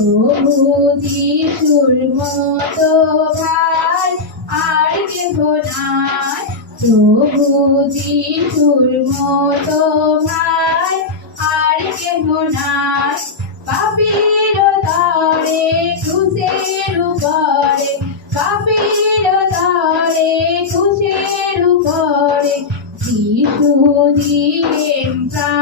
প্রভু যিশুর মতো ভাই আর কেহ নাই। প্রভু যিশুর মতো ভাই আর কেহ নাই। পাপীর তরে ক্রুশের উপরে, পাপীর তরে ক্রুশের উপরে যিশু দিলেন প্রাণ।